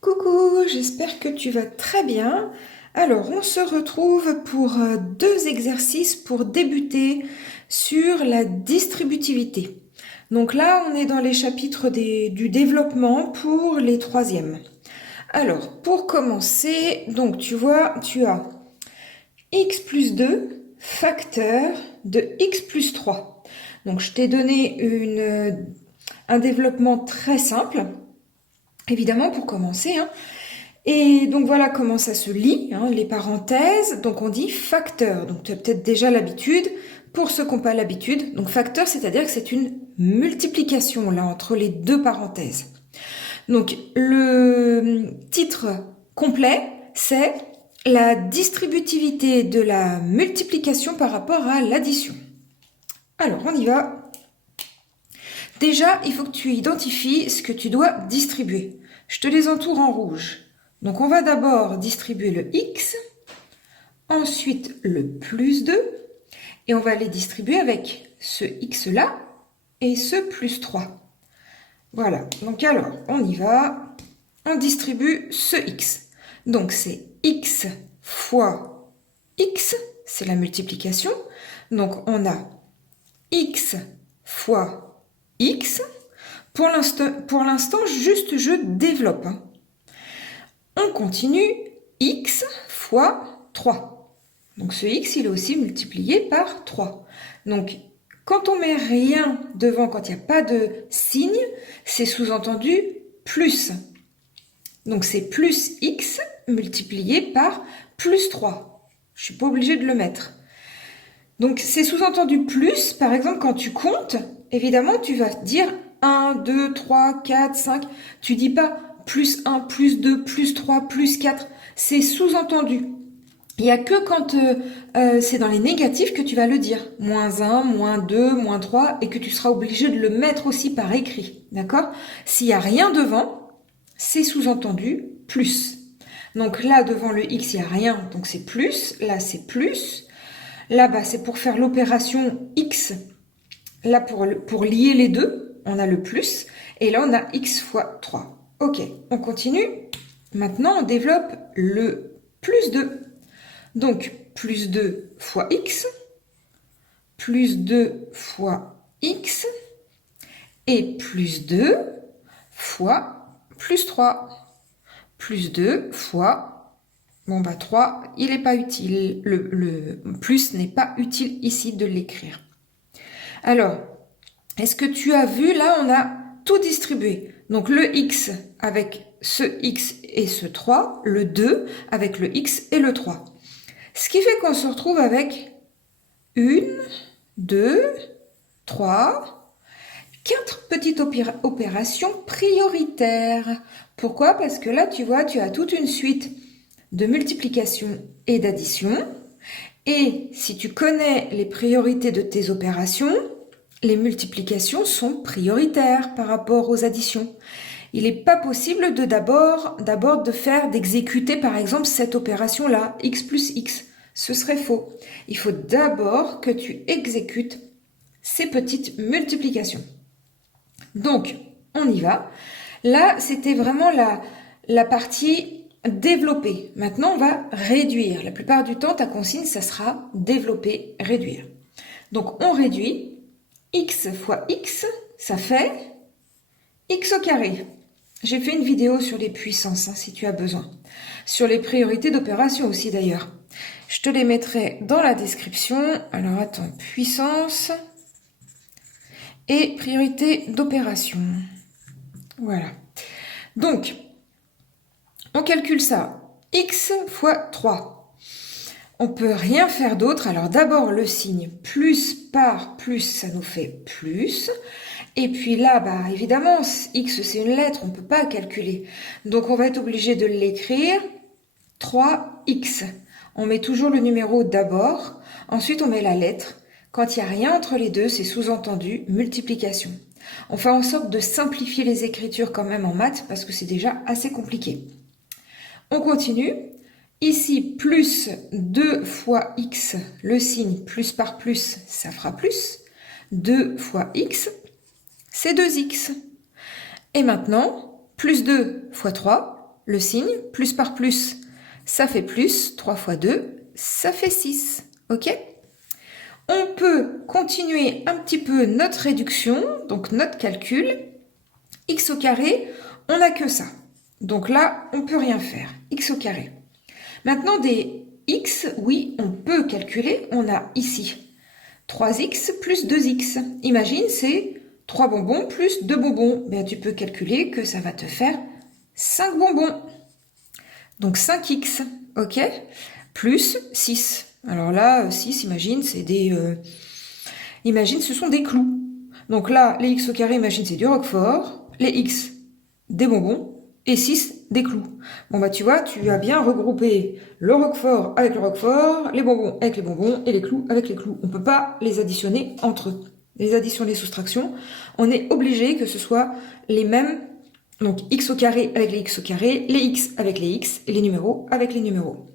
Coucou, j'espère que tu vas très bien. Alors, on se retrouve pour deux exercices pour débuter sur la distributivité. Donc là, on est dans les chapitres du développement pour les troisièmes. Alors, pour commencer, donc tu vois, tu as x plus 2 facteur de x plus 3. Donc, je t'ai donné un développement très simple, évidemment, pour commencer, hein. Et donc voilà comment ça se lit, hein, les parenthèses. Donc on dit facteur. Donc tu as peut-être déjà l'habitude. Pour ceux qui n'ont pas l'habitude, donc facteur, c'est-à-dire que c'est une multiplication là entre les deux parenthèses. Donc le titre complet, c'est la distributivité de la multiplication par rapport à l'addition. Alors on y va. Déjà, il faut que tu identifies ce que tu dois distribuer. Je te les entoure en rouge. Donc on va d'abord distribuer le x, ensuite le plus 2, et on va les distribuer avec ce x-là et ce plus 3. Voilà, donc alors on y va, on distribue ce x. Donc c'est x fois x, c'est la multiplication. Donc on a x fois x. Pour l'instant, juste je développe, hein. On continue x fois 3. Donc ce x, il est aussi multiplié par 3. Donc quand on met rien devant, quand il n'y a pas de signe, c'est sous-entendu plus. Donc c'est plus x multiplié par plus 3. Je ne suis pas obligée de le mettre. Donc c'est sous-entendu plus, par exemple, quand tu comptes, évidemment, tu vas dire 1, 2, 3, 4, 5. Tu dis pas plus 1, plus 2, plus 3, plus 4. C'est sous-entendu. Il n'y a que quand c'est dans les négatifs que tu vas le dire. Moins 1, moins 2, moins 3, et que tu seras obligé de le mettre aussi par écrit. D'accord? S'il n'y a rien devant, c'est sous-entendu plus. Donc là, devant le x, il n'y a rien, donc c'est plus. Là, c'est plus. Là-bas, c'est pour faire l'opération x. Là, pour lier les deux, on a le plus. Et là, on a x fois 3. Ok, on continue. Maintenant, on développe le plus 2. Donc, plus 2 fois x, plus 2 fois x, et plus 2 fois plus 3. Plus 2 fois, bon bah 3, il n'est pas utile. Le plus n'est pas utile ici de l'écrire. Alors, est-ce que tu as vu, là, on a tout distribué. Donc le x avec ce x et ce 3, le 2 avec le x et le 3. Ce qui fait qu'on se retrouve avec 1, 2, 3, 4 petites opérations prioritaires. Pourquoi? Parce que là, tu vois, tu as toute une suite de multiplication et d'addition. Et si tu connais les priorités de tes opérations, les multiplications sont prioritaires par rapport aux additions. Il n'est pas possible d'abord d'exécuter par exemple cette opération-là, x plus x. Ce serait faux. Il faut d'abord que tu exécutes ces petites multiplications. Donc, on y va. Là, c'était vraiment la partie développer. Maintenant, on va réduire. La plupart du temps, ta consigne, ça sera développer, réduire. Donc, on réduit. X fois x, ça fait x au carré. J'ai fait une vidéo sur les puissances, hein, si tu as besoin. Sur les priorités d'opération aussi, d'ailleurs. Je te les mettrai dans la description. Alors, attends, puissance et priorité d'opération. Voilà. Donc, on calcule ça. X fois 3. On peut rien faire d'autre. Alors d'abord le signe plus par plus, ça nous fait plus. Et puis là, bah évidemment, x c'est une lettre, on ne peut pas calculer. Donc on va être obligé de l'écrire 3x. On met toujours le numéro d'abord. Ensuite on met la lettre. Quand il n'y a rien entre les deux, c'est sous-entendu multiplication. On fait en sorte de simplifier les écritures quand même en maths parce que c'est déjà assez compliqué. On continue. Ici, plus 2 fois x, le signe plus par plus, ça fera plus. 2 fois x, c'est 2x. Et maintenant, plus 2 fois 3, le signe, plus par plus, ça fait plus, 3 fois 2, ça fait 6, ok? On peut continuer un petit peu notre réduction, donc notre calcul. X au carré, on n'a que ça. Donc là, on ne peut rien faire. X au carré. Maintenant, des x, oui, on peut calculer. On a ici 3x plus 2x. Imagine, c'est 3 bonbons plus 2 bonbons. Bien, tu peux calculer que ça va te faire 5 bonbons. Donc 5x, ok? Plus 6. Alors là, 6, imagine, c'est des... imagine, ce sont des clous. Donc là, les x au carré, imagine, c'est du roquefort. Les x, des bonbons. Et 6, des clous. Bon bah tu vois, tu as bien regroupé le roquefort avec le roquefort, les bonbons avec les bonbons et les clous avec les clous. On ne peut pas les additionner entre eux. Les additions, les soustractions, on est obligé que ce soit les mêmes. Donc x au carré avec les x au carré, les x avec les x et les numéros avec les numéros.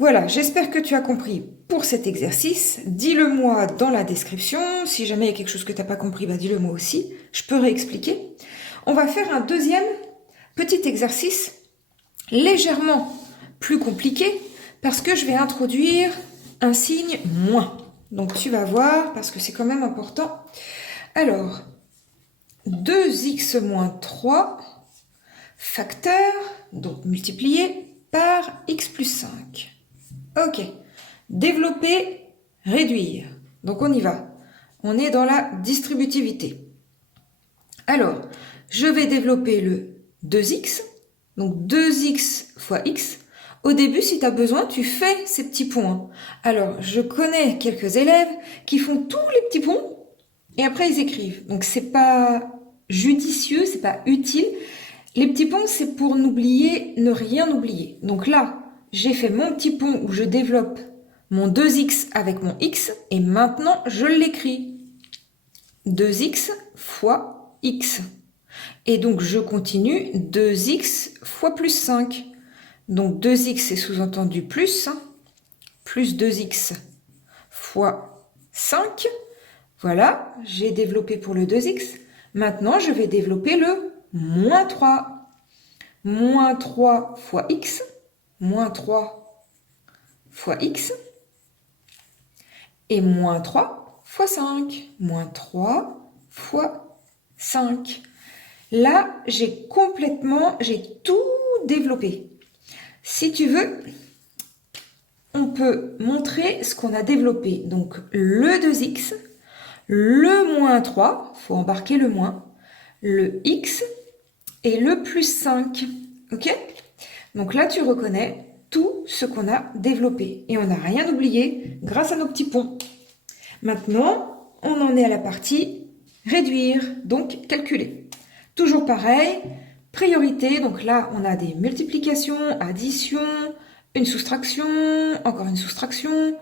Voilà, j'espère que tu as compris pour cet exercice. Dis-le moi dans la description. Si jamais il y a quelque chose que tu n'as pas compris, bah dis-le moi aussi. Je peux réexpliquer. On va faire un deuxième petit exercice légèrement plus compliqué parce que je vais introduire un signe moins. Donc tu vas voir parce que c'est quand même important. Alors, 2x moins 3 facteur, donc multiplié par x plus 5. Ok, développer, réduire. Donc on y va. On est dans la distributivité. Alors, je vais développer le 2x, donc 2x fois x. Au début, si tu as besoin, tu fais ces petits points. Alors, je connais quelques élèves qui font tous les petits ponts et après ils écrivent. Donc, c'est pas judicieux, c'est pas utile. Les petits ponts, c'est pour n'oublier, ne rien oublier. Donc là, j'ai fait mon petit pont où je développe mon 2x avec mon x et maintenant, je l'écris. 2x fois x. Et donc, je continue 2x fois plus 5. Donc, 2x, c'est sous-entendu plus, plus 2x fois 5. Voilà, j'ai développé pour le 2x. Maintenant, je vais développer le moins 3. Moins 3 fois x. Moins 3 fois x. Et moins 3 fois 5. Moins 3 fois 5. Là, j'ai tout développé. Si tu veux, on peut montrer ce qu'on a développé. Donc, le 2x, le moins 3, il faut embarquer le moins, le x et le plus 5. Ok? Donc là, tu reconnais tout ce qu'on a développé. Et on n'a rien oublié grâce à nos petits ponts. Maintenant, on en est à la partie réduire, donc calculer. Toujours pareil, priorité, donc là on a des multiplications, additions, une soustraction, encore une soustraction.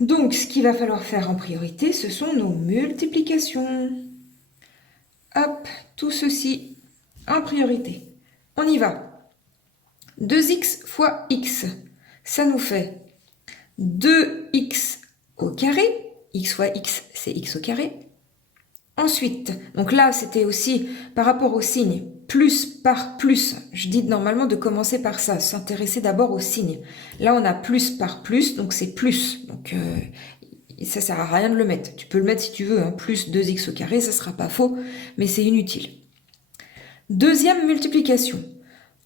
Donc ce qu'il va falloir faire en priorité, ce sont nos multiplications. Hop, tout ceci en priorité. On y va. 2x fois x, ça nous fait 2x au carré. X fois x, c'est x au carré. Ensuite, donc là, c'était aussi par rapport au signe, plus par plus. Je dis normalement de commencer par ça, s'intéresser d'abord au signe. Là, on a plus par plus, donc c'est plus. Donc, ça sert à rien de le mettre. Tu peux le mettre si tu veux, hein, plus 2x au carré, ça sera pas faux, mais c'est inutile. Deuxième multiplication.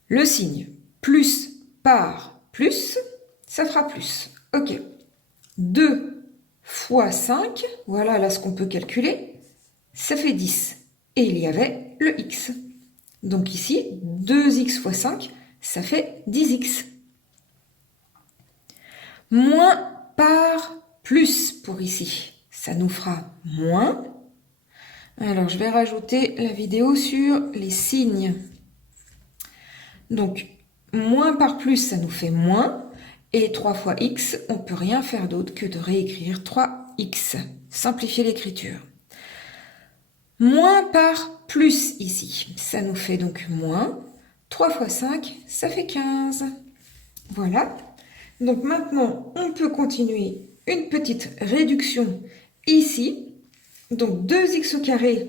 Le signe plus par plus, ça fera plus. Ok. 2 fois 5, voilà là ce qu'on peut calculer. Ça fait 10. Et il y avait le x. Donc ici, 2x fois 5, ça fait 10x. Moins par plus pour ici. Ça nous fera moins. Alors, je vais rajouter la vidéo sur les signes. Donc, moins par plus, ça nous fait moins. Et 3 fois x, on ne peut rien faire d'autre que de réécrire 3x. Simplifier l'écriture. Moins par plus ici, ça nous fait donc moins. 3 fois 5, ça fait 15. Voilà. Donc maintenant, on peut continuer une petite réduction ici. Donc 2x au carré,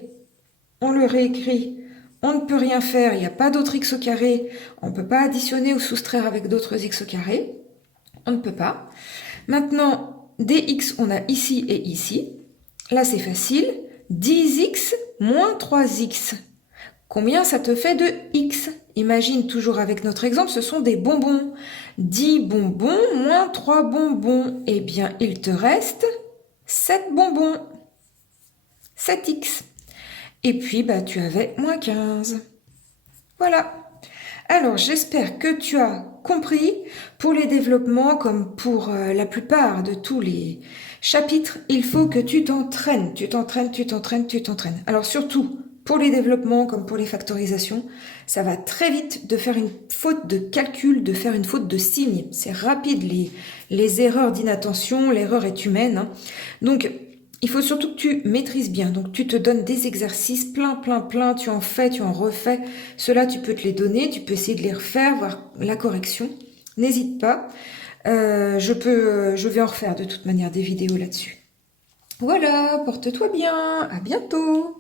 on le réécrit on ne peut rien faire, il n'y a pas d'autre x au carré, on ne peut pas additionner ou soustraire avec d'autres x au carré, on ne peut pas. Maintenant, dx, on a ici et ici. Là, c'est facile. 10x moins 3x. Combien ça te fait de x? Imagine toujours avec notre exemple, ce sont des bonbons. 10 bonbons moins 3 bonbons. Eh bien, il te reste 7 bonbons. 7x. Et puis, tu avais moins 15. Voilà. Alors, j'espère que tu as compris. Pour les développements, comme pour la plupart de tous les chapitres, il faut que tu t'entraînes. Tu t'entraînes, tu t'entraînes, tu t'entraînes. Alors surtout, pour les développements comme pour les factorisations, ça va très vite de faire une faute de calcul, de faire une faute de signe. C'est rapide, les erreurs d'inattention, l'erreur est humaine. Hein. Donc, il faut surtout que tu maîtrises bien. Donc, tu te donnes des exercices plein, tu en fais, tu en refais. Ceux-là, tu peux te les donner, tu peux essayer de les refaire, voir la correction. N'hésite pas. Je vais en refaire de toute manière des vidéos là-dessus. Voilà, porte-toi bien. À bientôt.